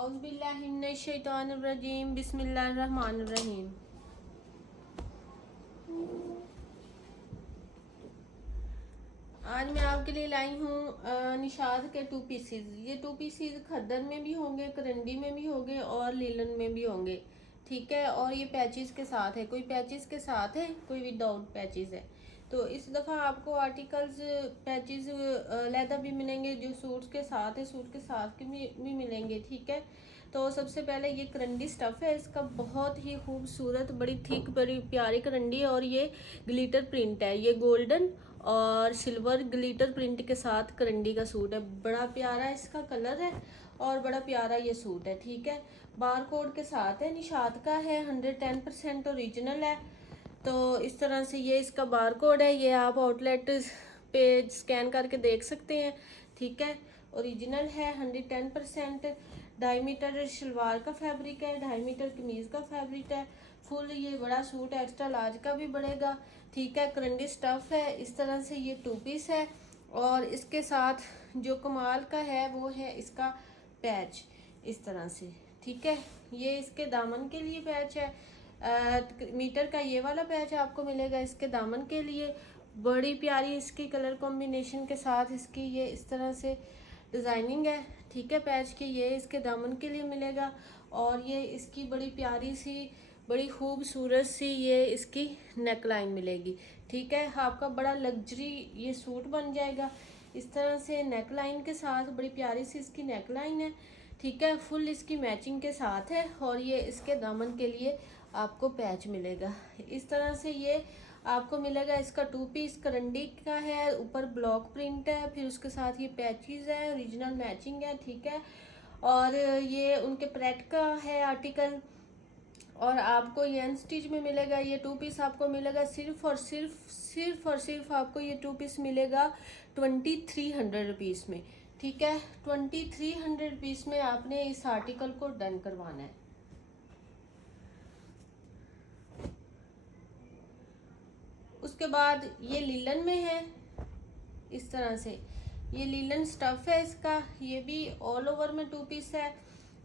औज़ुबिल्लाहिमिनश्शैतानिर्रजीम बिस्मिल्लाहिर्रहमानिर्रहीम। आज मैं आपके लिए लाई हूँ निशात के टू पीसीज। ये टू पीसीज खद्दर में भी होंगे, करंडी में भी होंगे और लीलन में भी होंगे। ठीक है, और ये पैचेस के साथ है, कोई पैचेस के साथ है, कोई विदाउट पैचेस है। तो इस दफ़ा आपको आर्टिकल्स पैचेस लहदा भी मिलेंगे, जो सूट्स के साथ है, सूट के साथ के भी मिलेंगे। ठीक है, तो सबसे पहले ये करंडी स्टफ़ है, इसका बहुत ही खूबसूरत, बड़ी थिक, बड़ी प्यारी करंडी है और ये ग्लिटर प्रिंट है। ये गोल्डन और सिल्वर ग्लिटर प्रिंट के साथ करंडी का सूट है। बड़ा प्यारा इसका कलर है और बड़ा प्यारा ये सूट है। ठीक है, बार कोड के साथ है, निशात का है, 110% ओरिजिनल है। तो इस तरह से ये इसका बार कोड है, ये आप आउटलेट पे स्कैन करके देख सकते हैं। ठीक है, ओरिजिनल है, 110%। 2.5 मीटर शलवार का फैब्रिक है, 2.5 मीटर कमीज का फैब्रिक है। फुल ये बड़ा सूट है, एक्स्ट्रा लार्ज का भी बढ़ेगा। ठीक है, करंडी स्टफ है। इस तरह से ये टू पीस है और इसके साथ जो कमाल का है वो है इसका पैच, इस तरह से। ठीक है, ये इसके दामन के लिए पैच है। मीटर का ये वाला पैच आपको मिलेगा इसके दामन के लिए। बड़ी प्यारी इसकी कलर कॉम्बिनेशन के साथ इसकी ये इस तरह से डिज़ाइनिंग है। ठीक है, पैच की ये इसके दामन के लिए मिलेगा और ये इसकी बड़ी प्यारी सी, बड़ी खूबसूरत सी ये इसकी नेक लाइन मिलेगी। ठीक है, आपका बड़ा लग्जरी ये सूट बन जाएगा इस तरह से नेक लाइन के साथ। बड़ी प्यारी सी इसकी नेक लाइन है। ठीक है, फुल इसकी मैचिंग के साथ है और ये इसके दामन के लिए आपको पैच मिलेगा। इस तरह से ये आपको मिलेगा। इसका टू पीस करंडी का है, ऊपर ब्लॉक प्रिंट है, फिर उसके साथ ये पैचेस है, ओरिजिनल मैचिंग है। ठीक है, और ये उनके प्रेट का है आर्टिकल और आपको ये अनस्टिच में मिलेगा। ये टू पीस आपको मिलेगा सिर्फ आपको ये टू पीस मिलेगा 2300 रुपीज़ में। ठीक है, 2300 रुपीज़ में आपने इस आर्टिकल को डन करवाना है। उसके बाद ये लीलन में है, इस तरह से ये लीलन स्टफ है इसका। ये भी ऑल ओवर में टू पीस है।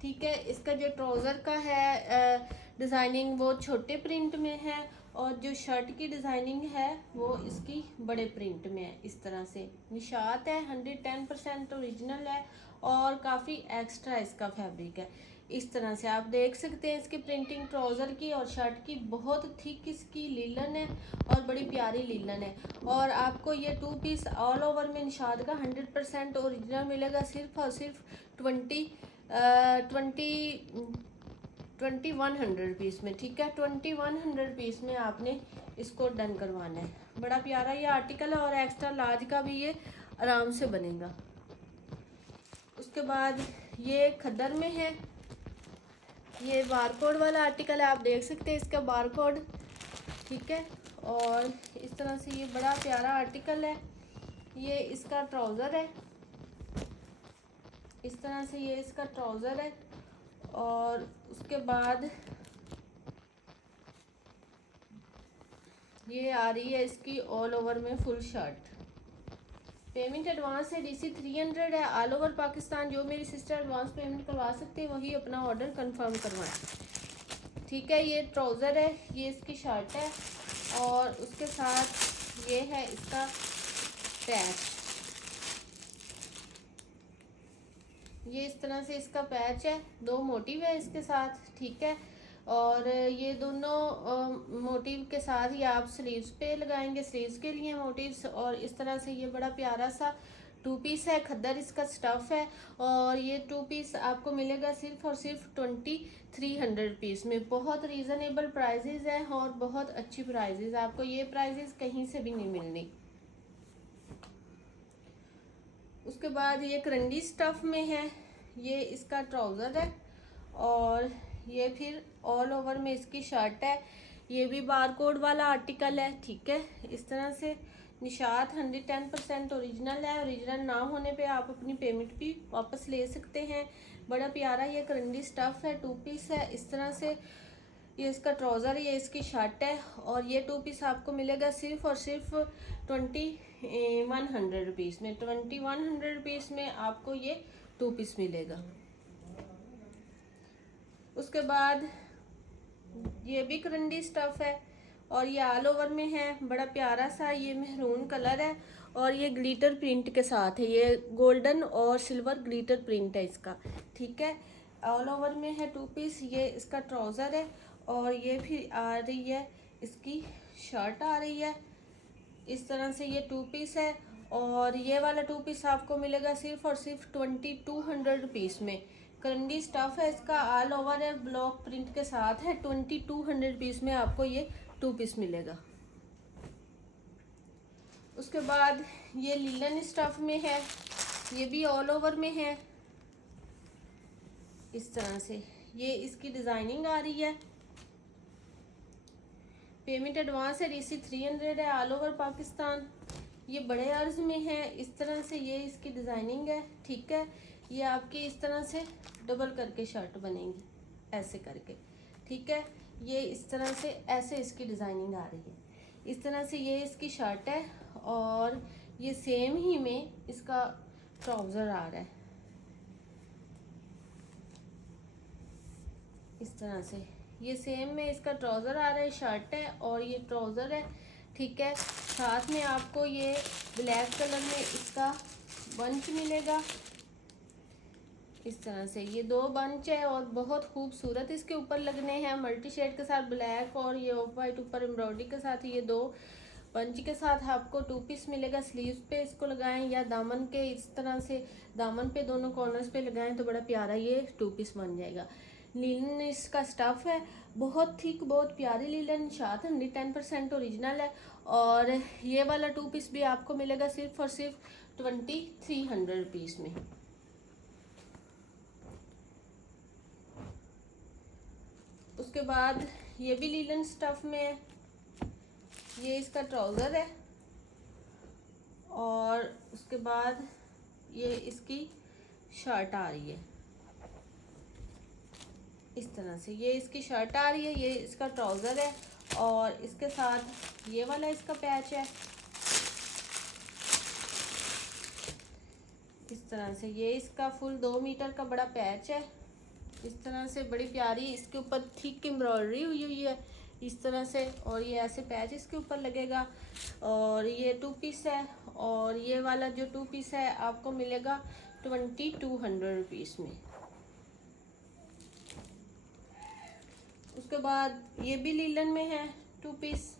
ठीक है, इसका जो ट्राउज़र का है डिज़ाइनिंग वो छोटे प्रिंट में है और जो शर्ट की डिज़ाइनिंग है वो इसकी बड़े प्रिंट में है। इस तरह से निशात है, 110% ओरिजिनल है और काफ़ी एक्स्ट्रा इसका फैब्रिक है। इस तरह से आप देख सकते हैं इसकी प्रिंटिंग ट्राउज़र की और शर्ट की। बहुत थिक इसकी लीलन है और बड़ी प्यारी लीलन है। और आपको ये टू पीस ऑल ओवर में निशात का 100% ओरिजिनल मिलेगा सिर्फ और सिर्फ 2100 रुपीज़ में। ठीक है, 2100 रुपीज़ में आपने इसको डन करवाना है। बड़ा प्यारा ये आर्टिकल है और एक्स्ट्रा लार्ज का भी ये आराम से बनेगा। उसके बाद ये खद्दर में है, ये बारकोड वाला आर्टिकल है, आप देख सकते हैं इसका बारकोड। ठीक है, और इस तरह से ये बड़ा प्यारा आर्टिकल है। ये इसका ट्राउज़र है, इस तरह से ये इसका ट्राउज़र है। और उसके बाद ये आ रही है इसकी ऑल ओवर में फुल शर्ट। पेमेंट एडवांस है, DC 300 है। ऑल ओवर पाकिस्तान जो मेरी सिस्टर एडवांस पेमेंट करवा सकते हैं वही अपना ऑर्डर कंफर्म करवाएं। ठीक है, ये ट्राउज़र है, ये इसकी शर्ट है और उसके साथ ये है इसका पैच। ये इस तरह से इसका पैच है, दो मोटिव है इसके साथ। ठीक है, और ये दोनों मोटिव के साथ ही आप स्लीव्स पे लगाएंगे, स्लीव्स के लिए मोटिव्स। और इस तरह से ये बड़ा प्यारा सा टू पीस है, खद्दर इसका स्टफ़ है और ये टू पीस आपको मिलेगा सिर्फ और सिर्फ 2300 रुपीज़ में। बहुत रीज़नेबल प्राइजेज़ हैं और बहुत अच्छी प्राइजेज़, आपको ये प्राइजेज़ कहीं से भी नहीं मिलनी। उसके बाद ये करंडी स्टफ़ में है, ये इसका ट्राउज़र है और ये फिर ऑल ओवर में इसकी शर्ट है। ये भी बारकोड वाला आर्टिकल है। ठीक है, इस तरह से निशात 110% ओरिजिनल है। ओरिजिनल ना होने पे आप अपनी पेमेंट भी वापस ले सकते हैं। बड़ा प्यारा ये करंडी स्टफ़ है, टू पीस है। इस तरह से ये इसका ट्राउज़र, ये इसकी शर्ट है और ये टू पीस आपको मिलेगा सिर्फ और सिर्फ 2100 रुपीज़ में। 2100 रुपीज़ में आपको ये टू पीस मिलेगा। उसके बाद ये भी करंडी स्टफ है और ये ऑल ओवर में है, बड़ा प्यारा सा ये मेहरून कलर है और ये ग्लिटर प्रिंट के साथ है, ये गोल्डन और सिल्वर ग्लिटर प्रिंट है इसका। ठीक है, ऑल ओवर में है 2 पीस। ये इसका ट्राउज़र है और ये फिर आ रही है इसकी शर्ट आ रही है। इस तरह से ये 2 पीस है और ये वाला 2 पीस आपको मिलेगा सिर्फ और सिर्फ 2200 रुपीज़ में। करंडी स्टफ है इसका, ऑल ओवर है, ब्लॉक प्रिंट के साथ है। 2200 रुपीज़ में आपको ये 2 पीस मिलेगा। उसके बाद ये लीलन स्टफ में है, ये भी ऑल ओवर में है। इस तरह से ये इसकी डिज़ाइनिंग आ रही है। पेमेंट एडवांस है, DC 300 है, ऑल ओवर पाकिस्तान। ये बड़े अर्ज में है। इस तरह से ये इसकी डिज़ाइनिंग है। ठीक है, ये आपकी इस तरह से डबल करके शर्ट बनेगी ऐसे करके। ठीक है, ये इस तरह से ऐसे इसकी डिज़ाइनिंग आ रही है। इस तरह से ये इसकी शर्ट है और ये सेम ही में इसका ट्राउज़र आ रहा है इस तरह से। ये सेम में इसका ट्राउज़र आ रहा है, शर्ट है और ये ट्राउज़र है। ठीक है, साथ में आपको ये ब्लैक कलर में इसका बंच मिलेगा इस तरह से। ये 2 बंच है और बहुत खूबसूरत इसके ऊपर लगने हैं, मल्टी शेड के साथ, ब्लैक और ये ऑफ वाइट ऊपर एम्ब्रॉयडरी के साथ। ये 2 बंच के साथ आपको 2 पीस मिलेगा। स्लीव्स पे इसको लगाएं या दामन के इस तरह से दामन पे दोनों कॉर्नर्स पे लगाएं तो बड़ा प्यारा ये 2 पीस बन जाएगा। लीलन इसका स्टफ है, बहुत थिक, बहुत प्यारी लीलन, साथ 110% ओरिजिनल है। और ये वाला 2 पीस भी आपको मिलेगा सिर्फ और सिर्फ 2300 रुपीज़ में। उसके बाद ये भी लीलन स्टफ में है, ये इसका ट्राउज़र है और उसके बाद ये इसकी शर्ट आ रही है इस तरह से। ये इसकी शर्ट आ रही है, ये इसका ट्राउज़र है और इसके साथ ये वाला इसका पैच है इस तरह से। ये इसका फुल 2 मीटर का बड़ा पैच है इस तरह से, बड़ी प्यारी इसके ऊपर थिक एम्ब्रॉयडरी हुई हुई है इस तरह से। और ये ऐसे पैच इसके ऊपर लगेगा और ये 2 पीस है और ये वाला जो 2 पीस है आपको मिलेगा 2200 रुपीज़ में। उसके बाद ये भी लीलन में है 2 पीस,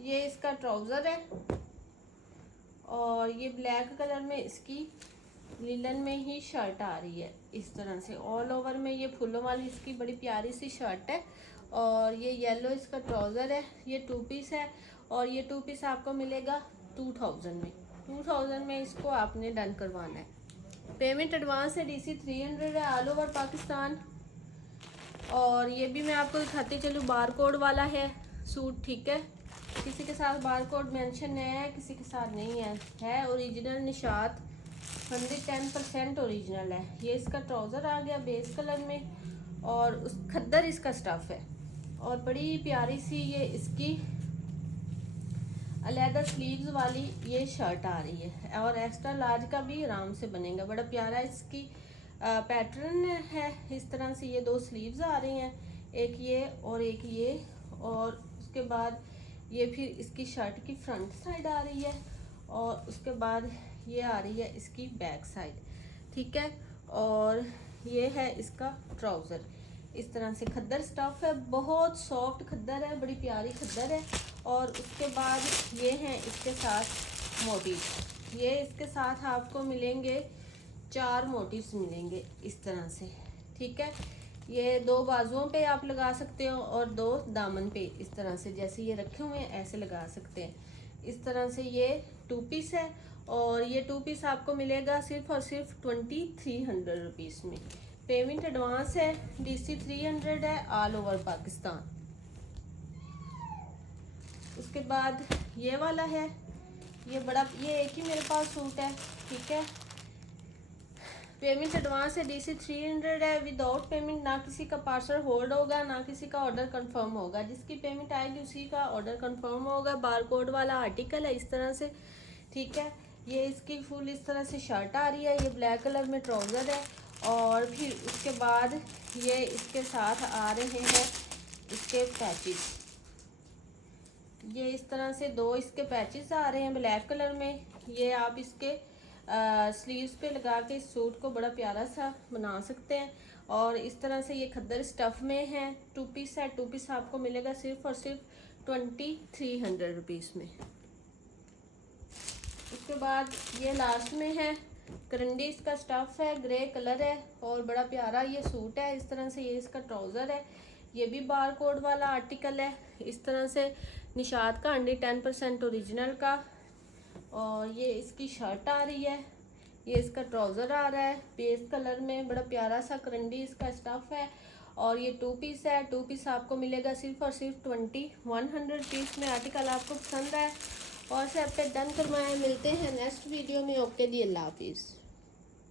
ये इसका ट्राउज़र है और ये ब्लैक कलर में इसकी लीलन में ही शर्ट आ रही है इस तरह से। ऑल ओवर में ये फूलों वाली इसकी बड़ी प्यारी सी शर्ट है और ये येलो इसका ट्राउज़र है। ये 2 पीस है और ये 2 पीस आपको मिलेगा 2000 में। 2000 में इसको आपने डन करवाना है। पेमेंट एडवांस है, DC 300 है, ऑल ओवर पाकिस्तान। और ये भी मैं आपको दिखाती चलूँ, बार कोड वाला है सूट। ठीक है, किसी के साथ बार कोड मेंशन है, किसी के साथ नहीं है ओरिजिनल निशात 110% ओरिजिनल है। ये इसका ट्राउज़र आ गया बेस कलर में और उस खद्दर इसका स्टफ है और बड़ी प्यारी सी ये इसकी अलहदा स्लीव्स वाली ये शर्ट आ रही है और एक्स्ट्रा लार्ज का भी आराम से बनेगा। बड़ा प्यारा इसकी पैटर्न है इस तरह से। ये 2 स्लीव्स आ रही हैं, एक ये और एक ये, और उसके बाद ये फिर इसकी शर्ट की फ्रंट साइड आ रही है और उसके बाद ये आ रही है इसकी बैक साइड। ठीक है, और ये है इसका ट्राउज़र इस तरह से। खद्दर स्टफ है, बहुत सॉफ्ट खद्दर है, बड़ी प्यारी खद्दर है। और उसके बाद ये हैं इसके साथ मोटिव। ये इसके साथ आपको मिलेंगे 4 मोटिव्स मिलेंगे इस तरह से। ठीक है, ये 2 बाजुओं पे आप लगा सकते हो और 2 दामन पे इस तरह से, जैसे ये रखे हुए हैं ऐसे लगा सकते हैं इस तरह से। ये 2 पीस है और ये 2 पीस आपको मिलेगा सिर्फ और सिर्फ 2300 रुपीज़ में। पेमेंट एडवांस है, DC 300 है, ऑल ओवर पाकिस्तान। उसके बाद ये वाला है, ये बड़ा, ये एक ही मेरे पास सूट है। ठीक है, पेमेंट एडवांस है, DC 300 है। विदाउट पेमेंट ना किसी का पार्सल होल्ड होगा, ना किसी का ऑर्डर कंफर्म होगा। जिसकी पेमेंट आएगी उसी का ऑर्डर कंफर्म होगा। बारकोड वाला आर्टिकल है इस तरह से। ठीक है, ये इसकी फुल इस तरह से शर्ट आ रही है, ये ब्लैक कलर में ट्राउज़र है और फिर उसके बाद ये इसके साथ आ रहे हैं इसके पैचेस। ये इस तरह से दो इसके पैचेस आ रहे हैं ब्लैक कलर में। ये आप इसके स्लीव्स पे लगा के इस सूट को बड़ा प्यारा सा बना सकते हैं। और इस तरह से ये खद्दर स्टफ़ में है। 2 पीस है। 2 पीस आपको मिलेगा सिर्फ और सिर्फ 2300 रुपीज़ में। उसके बाद ये लास्ट में है करंडी, इसका स्टफ़ है, ग्रे कलर है और बड़ा प्यारा ये सूट है। इस तरह से ये इसका ट्राउज़र है। ये भी बार कोड वाला आर्टिकल है। इस तरह से निशात का 110% ओरिजिनल का। और ये इसकी शर्ट आ रही है। ये इसका ट्राउज़र आ रहा है पेस्ट कलर में, बड़ा प्यारा सा करंडी इसका स्टफ़ है। और ये 2 पीस है। 2 पीस आपको मिलेगा सिर्फ और सिर्फ 2100 रुपीज़ में। आर्टिकल आपको पसंद है और से आप पे डन करवाएं। मिलते हैं नेक्स्ट वीडियो में। ओके जी, अल्लाह हाफिज़।